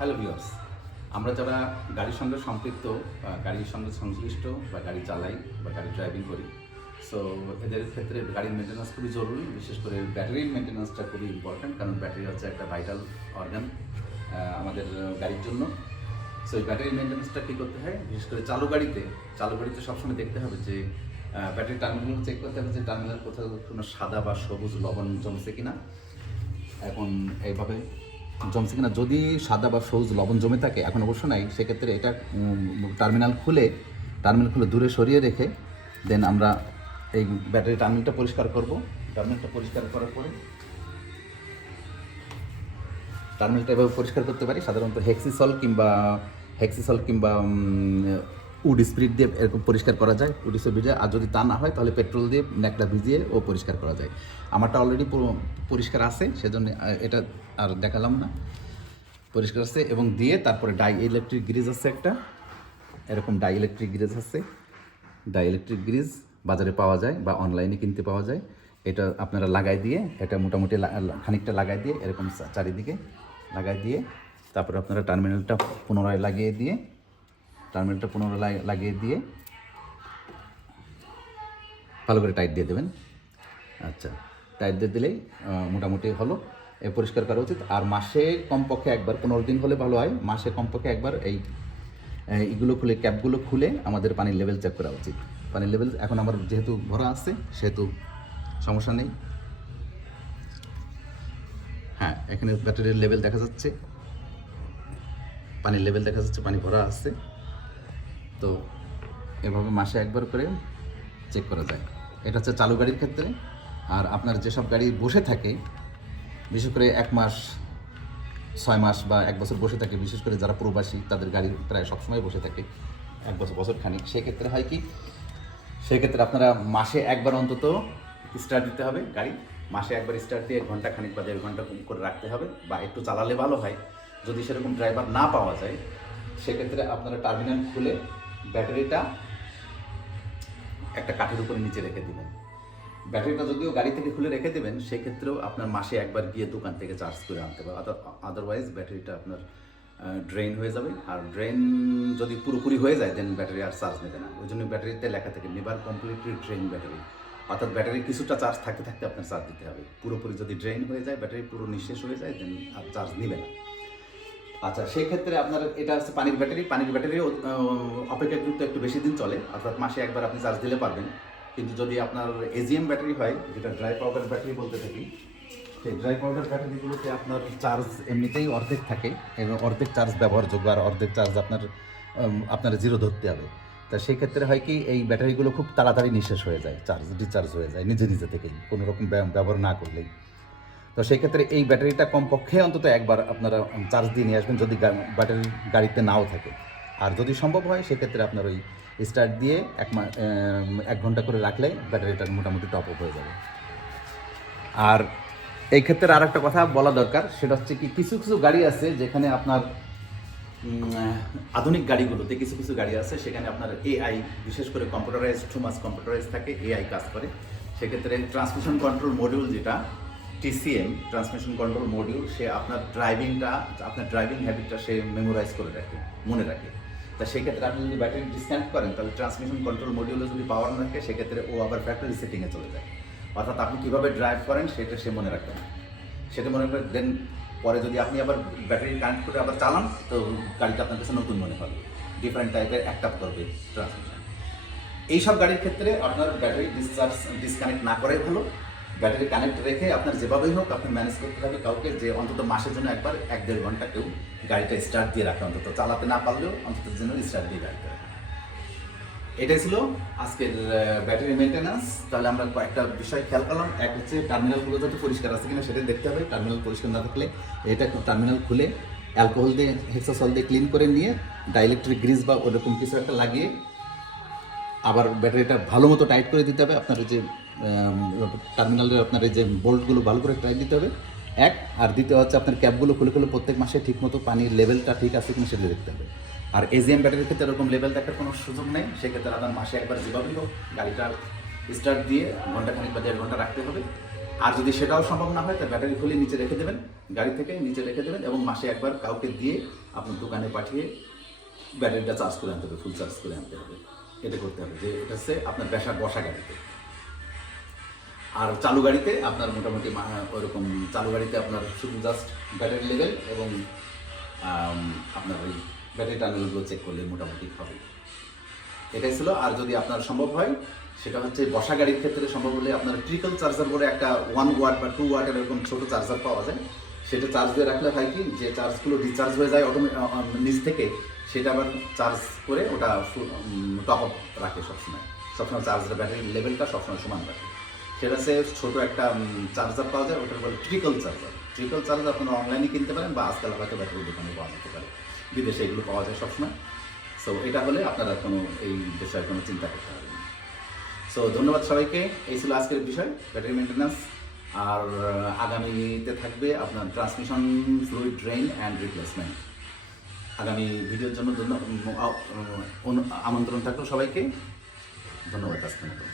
Hello viewers, আমরা যারা গাড়ির সঙ্গে সম্পৃক্ত বা গাড়ির সঙ্গে সংশ্লিষ্ট বা গাড়ি চালাই বা গাড়ি ড্রাইভিং করি, সো এদের ক্ষেত্রে গাড়ির মেনটেন্যান্স খুবই জরুরি। বিশেষ করে ব্যাটারির মেনটেন্যান্সটা খুবই ইম্পর্ট্যান্ট, কারণ ব্যাটারি হচ্ছে একটা ভাইটাল অর্গান আমাদের গাড়ির জন্য। সো এই ব্যাটারির মেনটেন্যান্সটা কী করতে হয়, বিশেষ করে চালু গাড়িতে সবসময় দেখতে হবে যে ব্যাটারি টার্মিনাল চেক করতে হবে যে টার্মিনাল কোথাও কোনো সাদা বা সবুজ লবণ জমছে কিনা। এখন এইভাবে জমছে কিনা, যদি সাদা বা সবুজ লবণ জমে থাকে, এখন অবশ্য নাই, সেক্ষেত্রে এটা টার্মিনাল খুলে দূরে সরিয়ে রেখে দেন আমরা এই ব্যাটারি টার্মিনালটা পরিষ্কার করব। টার্মিনালটা পরিষ্কার করার পরে টার্মিনালটা এভাবে পরিষ্কার করতে পারি। সাধারণত হেক্সিসল কিংবা উড স্পিরিট দিয়ে এরকম পরিষ্কার করা যায়, উড স্পিরিট ভিজিয়ে। আর যদি তা না হয় তাহলে পেট্রোল দিয়ে ন্যাকড়া ভিজিয়ে ও পরিষ্কার করা যায়। আমারটা অলরেডি পরিষ্কার আছে, সেজন্য এটা আর দেখালাম না। পরিষ্কার আছে এবং দিয়ে তারপরে ডাই ইলেকট্রিক গ্রিজ আছে একটা, এরকম ডাই ইলেকট্রিক গ্রিজ বাজারে পাওয়া যায় বা অনলাইনে কিনতে পাওয়া যায়। এটা আপনারা লাগাই দিয়ে, এটা মোটামুটি খানিকটা লাগাই দিয়ে এরকম চারিদিকে লাগাই দিয়ে তারপরে আপনারা টার্মিনালটা পুনরায় লাগিয়ে দিয়ে ভালো করে টাইট দিয়ে দেবেন। আচ্ছা, টাইট দিয়ে দিলেই মোটামুটি হলো। পরিষ্কার করা উচিত। আর মাসে কমপক্ষে একবার, 15 দিন হলে ভালো হয়, মাসে কমপক্ষে একবার এইগুলো খুলে, ক্যাপগুলো খুলে আমাদের পানির লেভেল চেক করা উচিত। পানির লেভেল এখন আমার যেহেতু ভরা আছে সেহেতু সমস্যা নেই। হ্যাঁ, এখানে ব্যাটারির লেভেল দেখা যাচ্ছে, পানির লেভেল দেখা যাচ্ছে, পানি ভরা আছে। তো এভাবে মাসে একবার করে চেক করা যায়। এটা হচ্ছে চালু গাড়ির ক্ষেত্রে। আর আপনার যেসব গাড়ি বসে থাকে, বিশেষ করে 1 মাস, 6 মাস বা 1 বছর বসে থাকে, বিশেষ করে যারা প্রবাসী তাদের গাড়ি প্রায় সবসময় বসে থাকে 1 বছর খানিক, সেক্ষেত্রে হয় কি, সেক্ষেত্রে আপনারা মাসে একবার অন্তত স্টার্ট দিতে হবে গাড়ি। মাসে একবার স্টার্ট দিয়ে ঘন্টা খানিক বা 1.5 ঘন্টা করে রাখতে হবে, বা একটু চালালে ভালো হয়। যদি সেরকম ড্রাইভার না পাওয়া যায়, সেক্ষেত্রে আপনারা টার্মিনাল খুলে ব্যাটারিটা একটা কাঠের উপরে নিচে রেখে দেবেন। ব্যাটারিটা যদিও গাড়ি থেকে খুলে রেখে দেবেন, সেক্ষেত্রেও আপনার মাসে একবার গিয়ে দোকান থেকে চার্জ করে আনতে পারবেন। আদারওয়াইজ ব্যাটারিটা আপনার ড্রেন হয়ে যাবে। আর ড্রেন যদি পুরোপুরি হয়ে যায়, দেন ব্যাটারি আর চার্জ নেবে না। ওই জন্য ব্যাটারিতে লেখা থাকে নেভার কমপ্লিটলি ড্রেন ব্যাটারি, অর্থাৎ ব্যাটারি কিছুটা চার্জ থাকতে থাকতে আপনার চার্জ দিতে হবে। পুরোপুরি যদি ড্রেন হয়ে যায়, ব্যাটারি পুরো নিঃশেষ হয়ে যায়, দেন আর চার্জ নেবে না। আচ্ছা, সেই ক্ষেত্রে আপনার এটা হচ্ছে পানির ব্যাটারিও অপেক্ষাকৃত একটু বেশি দিন চলে, অর্থাৎ মাসে একবার আপনি চার্জ দিলে পারবেন। কিন্তু যদি আপনার এজিএম ব্যাটারি হয়, যেটা ড্রাই পাউডার ব্যাটারি বলতে থাকি, সেই ড্রাই পাউডার ব্যাটারিগুলোতে আপনার চার্জ এমনিতেই অর্ধেক থাকে এবং অর্ধেক চার্জ ব্যবহারযোগ্য, আর অর্ধেক চার্জ আপনার জিরো ধরতে হবে। তা সেই ক্ষেত্রে হয় কি, এই ব্যাটারিগুলো খুব তাড়াতাড়ি নিঃশেষ হয়ে যায়, ডিসচার্জ হয়ে যায় নিজে থেকেই, কোনো রকম ব্যবহার না করলেই। তো সেই ক্ষেত্রে এই ব্যাটারিটা কমপক্ষে অন্তত একবার আপনারা চার্জ দিয়ে নিয়ে আসবেন, যদি ব্যাটারি গাড়িতে নাও থাকে। আর যদি সম্ভব হয়, সেক্ষেত্রে আপনার ওই স্টার্ট দিয়ে 1 ঘন্টা করে রাখলে ব্যাটারিটা মোটামুটি টপ আপ হয়ে যাবে। আর এই ক্ষেত্রে আর একটা কথা বলা দরকার, সেটা হচ্ছে কি, কিছু গাড়ি আছে যেখানে আপনার আধুনিক গাড়িগুলোতে কিছু গাড়ি আছে, সেখানে আপনার এআই, বিশেষ করে কম্পিউটারাইজ থাকে, এআই কাজ করে। সেক্ষেত্রে ট্রান্সমিশন কন্ট্রোল মডিউল, যেটা TCM ট্রান্সমিশন কন্ট্রোল মডিউল, সে আপনার ড্রাইভিং হ্যাবিটটা সে মেমোরাইজ করে রাখে, মনে রাখে। তা সেক্ষেত্রে আপনি যদি ব্যাটারি ডিসকানেক্ট করেন, তাহলে ট্রান্সমিশন কন্ট্রোল মডিউলে যদি পাওয়ার না থাকে, সেক্ষেত্রে ও আবার ফ্যাক্টরি সেটিংয়ে চলে যায়। অর্থাৎ আপনি কীভাবে ড্রাইভ করেন সেটা সে মনে রাখবে না। সেটা মনে করে দেন পরে যদি আপনি আবার ব্যাটারি কানেক্ট করে আবার চালান, তো গাড়িটা আপনার কাছে নতুন মনে হবে, ডিফারেন্ট টাইপের অ্যাক্ট করবে ট্রান্সমিশন। এইসব গাড়ির ক্ষেত্রে আপনার ব্যাটারি ডিসকানেক্ট না করাই ভালো। ব্যাটারি কানেক্ট রেখে আপনার যেভাবেই হোক আপনি ম্যানেজ করতে হবে কাউকে, যে অন্তত মাসের জন্য একবার 1-1.5 ঘন্টা কেউ গাড়িটা স্টার্ট দিয়ে রাখে, অন্তত চালাতে না পারলেও অন্তত জন্য স্টার্ট দিয়ে গাড়িটা রাখে। এটাই ছিল আজকের ব্যাটারি মেনটেন্যান্স। তাহলে আমরা কয়েকটা বিষয় খেয়াল করলাম। এক হচ্ছে টার্মিনালগুলো যাতে পরিষ্কার আছে কিনা সেটা দেখতে হবে। টার্মিনাল পরিষ্কার না থাকলে এটা টার্মিনাল খুলে অ্যালকোহল দিয়ে, হেক্সাসল দিয়ে ক্লিন করে নিয়ে ডাইইলেকট্রিক গ্রিজ বা ওরকম কিছু একটা লাগিয়ে আবার ব্যাটারিটা ভালো মতো টাইট করে দিতে হবে। আপনার যে টার্মিনালের আপনার এই যে বোল্টগুলো ভালো করে টাইট দিতে হবে, এক। আর দ্বিতীয় হচ্ছে আপনার ক্যাপগুলো খুলে প্রত্যেক মাসে ঠিকমতো পানির লেভেলটা ঠিক আছে কিনা সেটা দেখতে হবে। আর এজিএম ব্যাটারির ক্ষেত্রে এরকম লেভেল দেখার কোনো সুযোগ নেই। সেক্ষেত্রে আপনার মাসে একবার যেভাবেই হোক গাড়িটা স্টার্ট দিয়ে ঘন্টা খানিক বা 1.5 ঘন্টা রাখতে হবে। আর যদি সেটাও সম্ভব না হয় তাহলে ব্যাটারি খুলে নিচে রেখে দেবেন, গাড়ি থেকে নিচে রেখে দেবেন এবং মাসে একবার কাউকে দিয়ে আপনার দোকানে পাঠিয়ে ব্যাটারিটা চার্জ করে আনতে হবে, ফুল চার্জ করে আনতে হবে। এটা করতে হবে যে এটা হচ্ছে আপনার বসা গাড়িতে। আর চালু গাড়িতে আপনার মোটামুটি ওরকম চালু গাড়িতে আপনার শুধু জাস্ট ব্যাটারি লেভেল এবং আপনার ওই ব্যাটারি টার্মিনালগুলো চেক করলে মোটামুটি হবে। এটাই ছিল। আর যদি আপনার সম্ভব হয় সেটা হচ্ছে বসা গাড়ির ক্ষেত্রে সম্ভব হলে আপনার ট্রিকল চার্জার বলে একটা 1 ওয়াট বা 2 ওয়াটের এরকম ছোটো চার্জার পাওয়া যায়। সেটা চার্জ দিয়ে রাখলে হয় কি যে চার্জগুলো ডিসচার্জ হয়ে যায় নিচ থেকে, সেটা আবার চার্জ করে ওটা টপ আপ রাখে সবসময় চার্জের ব্যাটারি লেভেলটা সবসময় সমান রাখে। সেটা হচ্ছে ছোটো একটা চার্জার পাওয়া যায়, ওটার বলে ট্রিকল চার্জার। ট্রিকল চার্জার আপনারা অনলাইনে কিনতে পারেন বা আজকাল হয়তো ব্যাটারির দোকানে পাওয়া যেতে পারে, বিদেশে এগুলো পাওয়া যায় সবসময়। সো এটা হলে আপনারা কোনো এই বিষয়ে কোনো চিন্তা করতে হবে না। সো ধন্যবাদ সবাইকে। এই ছিল আজকের বিষয়, ব্যাটারি মেনটেন্যান্স। আর আগামীতে থাকবে আপনার transmission fluid drain and replacement. আগামী ভিডিওর জন্য আমন্ত্রণ থাকলো সবাইকে। ধন্যবাদ আজকের মতো।